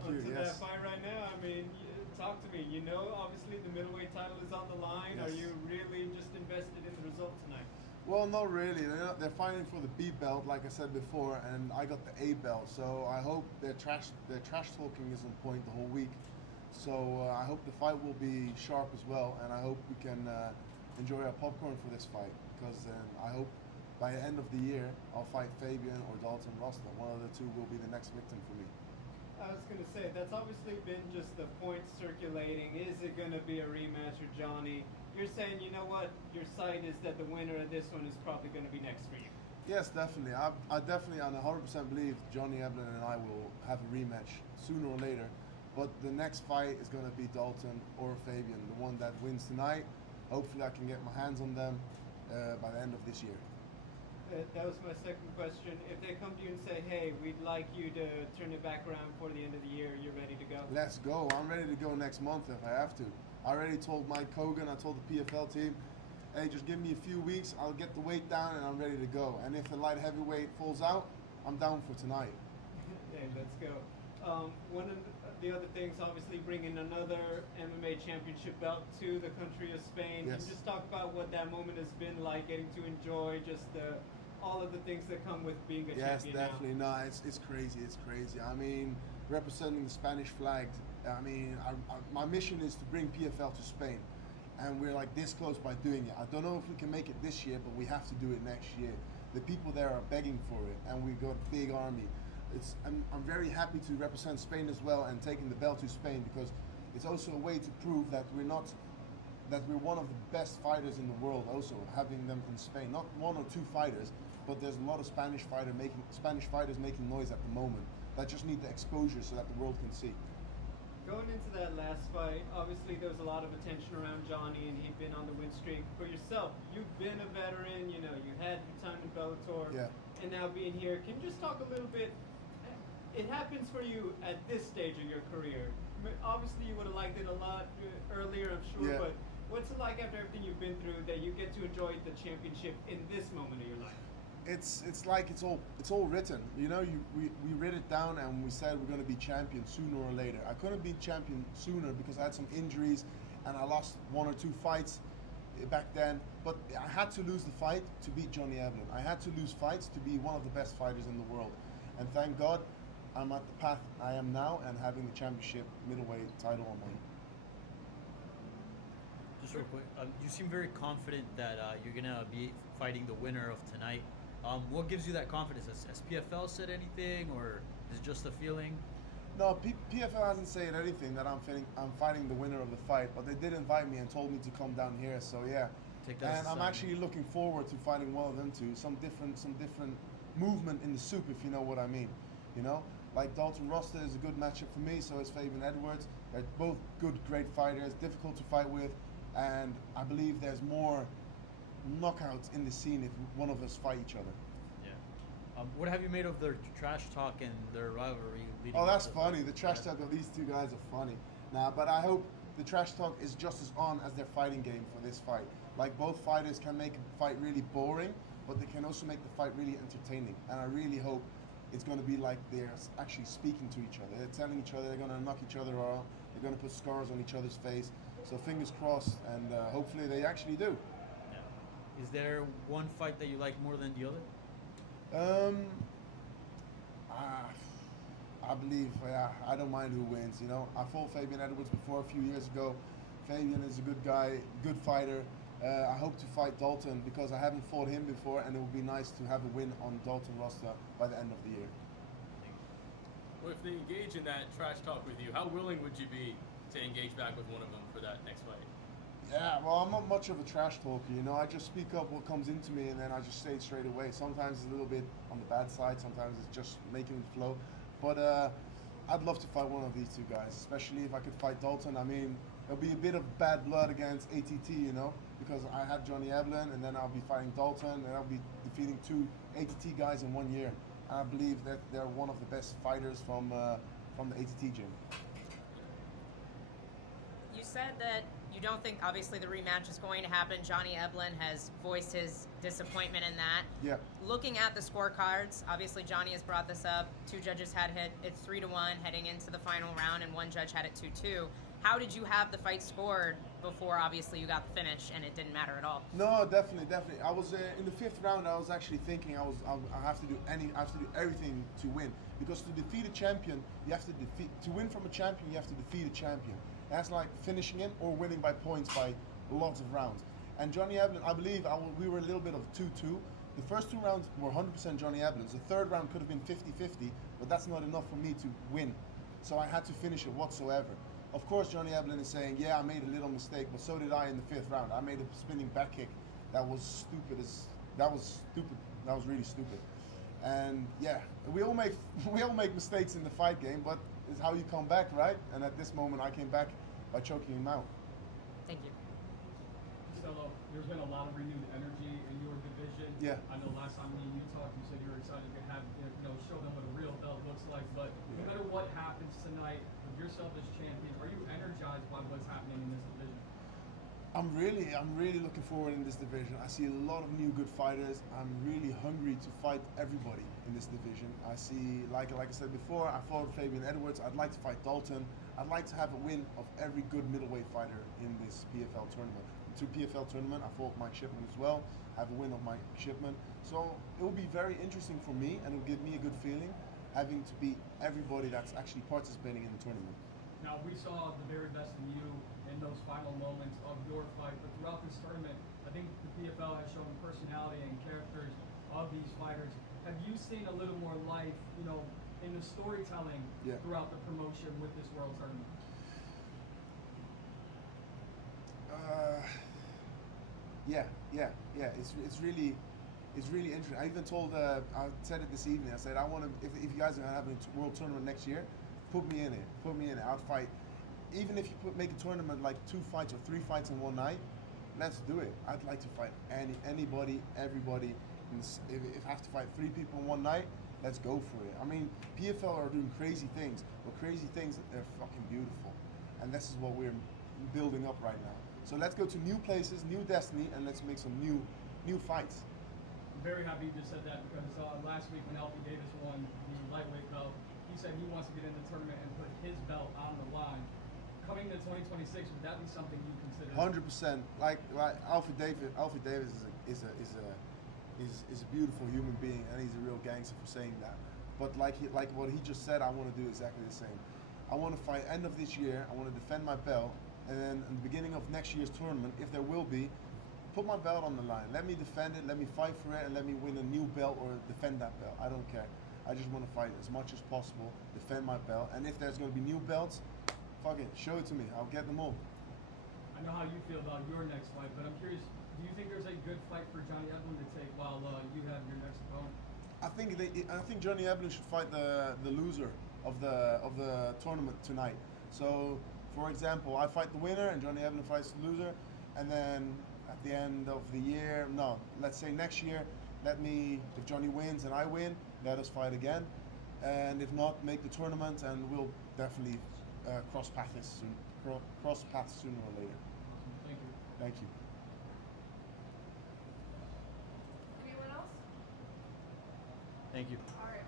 Thank you. Onto Yes. that fight right now. I mean, talk to me. You know, obviously the middleweight title is on the line. Yes. Are you really just invested in the result tonight? Well, not really. They're fighting for the B belt, like I said before, and I got the A belt. So I hope their trash talking is on point the whole week. So I hope the fight will be sharp as well, and I hope we can enjoy our popcorn for this fight, because I hope by the end of the year I'll fight Fabian or Dalton Rosta. One of the two will be the next victim for me. I was going to say, that's obviously been just the point circulating. Is it going to be a rematch with Johnny? You're saying, you know what, your side is that the winner of this one is probably going to be next for you. Yes, definitely. I definitely, and 100% believe Johnny Eblen and I will have a rematch sooner or later. But the next fight is going to be Dalton or Fabian, the one that wins tonight. Hopefully I can get my hands on them by the end of this year. That was my second question. If they come to you and say, hey, we'd like you to turn it back around before the end of the year, you're ready to go? Let's go. I'm ready to go next month if I have to. I already told Mike Hogan, I told the PFL team, hey, just give me a few weeks, I'll get the weight down and I'm ready to go. And if the light heavyweight falls out, I'm down for tonight. Hey, let's go. One of the other things, obviously, bringing another MMA championship belt to the country of Spain. Yes. Can you just talk about what that moment has been like, getting to enjoy just all of the things that come with being a champion? Yes, definitely. No, it's crazy. It's crazy. I mean, representing the Spanish flag. I mean, my mission is to bring PFL to Spain, and we're like this close by doing it. I don't know if we can make it this year, but we have to do it next year. The people there are begging for it, and we've got a big army. I'm very happy to represent Spain as well and taking the belt to Spain, because it's also a way to prove that we're one of the best fighters in the world. Also having them in Spain, not one or two fighters, but there's a lot of Spanish fighters making noise at the moment that just need the exposure so that the world can see. Going into that last fight, obviously there was a lot of attention around Johnny, and he'd been on the win streak. For yourself, you've been a veteran, you know, you had your time in Bellator, Yeah. and now being here. Can you just talk a little bit? It happens for you at this stage of your career. Obviously, you would have liked it a lot earlier, I'm sure, Yeah. but what's it like after everything you've been through that you get to enjoy the championship in this moment of your life? It's like it's all written. You know, we read it down and we said we're going to be champion sooner or later. I couldn't be champion sooner because I had some injuries and I lost one or two fights back then. But I had to lose the fight to beat Johnny Eblen. I had to lose fights to be one of the best fighters in the world. And thank God I'm at the path I am now and having the championship middleweight title on my. Just real quick, you seem very confident that you're gonna be fighting the winner of tonight. What gives you that confidence? Has PFL said anything, or is it just a feeling? No, PFL hasn't said anything that I'm fighting the winner of the fight, but they did invite me and told me to come down here. So yeah, Take that as and a I'm sign. actually looking forward to fighting one of them too. Some different movement in the soup, if you know what I mean. You know, like Dalton Rosta is a good matchup for me. So is Fabian Edwards. They're both good, great fighters, difficult to fight with, and I believe there's more knockouts in the scene if one of us fight each other. Yeah. What have you made of their trash talk and their rivalry leading Oh, up that's to the funny. fight? The trash Yeah. talk of these two guys are funny. Nah, but I hope the trash talk is just as on as their fighting game for this fight. Like, both fighters can make a fight really boring, but they can also make the fight really entertaining. And I really hope it's going to be like they're actually speaking to each other. They're telling each other they're going to knock each other out. They're going to put scars on each other's face. So fingers crossed, and hopefully they actually do. Yeah. Is there one fight that you like more than the other? I believe, I don't mind who wins. You know, I fought Fabian Edwards before a few years ago. Fabian is a good guy, good fighter. I hope to fight Dalton because I haven't fought him before, and it would be nice to have a win on Dalton Rosta by the end of the year. Well, if they engage in that trash talk with you, how willing would you be to engage back with one of them for that next fight? Yeah, well, I'm not much of a trash talker, you know. I just speak up what comes into me, and then I just say it straight away. Sometimes it's a little bit on the bad side. Sometimes it's just making it flow. But I'd love to fight one of these two guys, especially if I could fight Dalton. I mean, there'll be a bit of bad blood against ATT, you know, because I had Johnny Eblen, and then I'll be fighting Dalton, and I'll be defeating two ATT guys in 1 year. And I believe that they're one of the best fighters from the ATT gym. You said that you don't think, obviously, the rematch is going to happen. Johnny Eblen has voiced his disappointment in that. Yeah. Looking at the scorecards, obviously Johnny has brought this up. 2 judges had it 3-1 heading into the final round, and 1 judge had it 2-2. How did you have the fight scored before, obviously, you got the finish and it didn't matter at all? No, definitely. I was in the 5th round. I was actually thinking I have to do everything to win, because to defeat a champion, you have to win from a champion. You have to defeat a champion. That's like finishing him or winning by points by lots of rounds. And Johnny Eblen, I believe we were a little bit of 2-2. The first 2 rounds were 100% Johnny Eblen's. The 3rd round could have been 50-50, but that's not enough for me to win. So I had to finish it whatsoever. Of course, Johnny Eblen is saying, yeah, I made a little mistake, but so did I in the 5th round. I made a spinning back kick that was stupid. That was really stupid. And yeah, we all make mistakes in the fight game, but it's how you come back, right? And at this moment, I came back by choking him out. Thank you. Costello, there's been a lot of renewed energy in your division. Yeah. I know last time me and you talked, you said you were excited to have, show them what a real belt looks like. But no matter what happens tonight, with yourself as champion, are you energized by what's happening in this division? I'm really looking forward in this division. I see a lot of new good fighters. I'm really hungry to fight everybody in this division. I see, like I said before, I fought Fabian Edwards. I'd like to fight Dalton. I'd like to have a win of every good middleweight fighter in this PFL tournament. To PFL tournament, I fought Mike Shipman as well. Have a win of Mike Shipman. So it will be very interesting for me, and it will give me a good feeling having to beat everybody that's actually participating in the tournament. Now, we saw the very best in you in those final moments of your fight, but throughout this tournament, I think the PFL has shown personality and characters of these fighters. Have you seen a little more life, in the storytelling throughout the promotion with this World Tournament? Yeah. It's really interesting. I even told, I said it this evening. I said, I want to. If you guys are gonna have a World Tournament next year, put me in it. Put me in it. I'd fight. Even if you make a tournament like 2 fights or 3 fights in one night, let's do it. I'd like to fight anybody, everybody. If I have to fight 3 people in one night, let's go for it. I mean, PFL are doing crazy things, but crazy things, they're fucking beautiful. And this is what we're building up right now. So let's go to new places, new destiny, and let's make some new fights. I'm very happy you just said that, because last week when Alfie Davis won the lightweight belt, he said he wants to get in the tournament and put his belt on the line. Coming to 2026, would that be something you consider? 100%. Like Alfie Davis is a beautiful human being, and he's a real gangster for saying that. But like what he just said, I want to do exactly the same. I want to fight end of this year. I want to defend my belt, and then in the beginning of next year's tournament, if there will be, put my belt on the line. Let me defend it. Let me fight for it, and let me win a new belt or defend that belt. I don't care. I just want to fight as much as possible, defend my belt, and if there's going to be new belts, fuck it, show it to me. I'll get them all. I know how you feel about your next fight, but I'm curious, do you think there's a good fight for Johnny Eblen to take while you have your next opponent? I think Johnny Eblen should fight the loser of the tournament tonight. So, for example, I fight the winner and Johnny Eblen fights the loser, and then at the end of the year, no, let's say next year, if Johnny wins and I win, let us fight again, and if not, make the tournament, and we'll definitely cross paths sooner or later. Thank you. Thank you. Anyone else? Thank you. All right.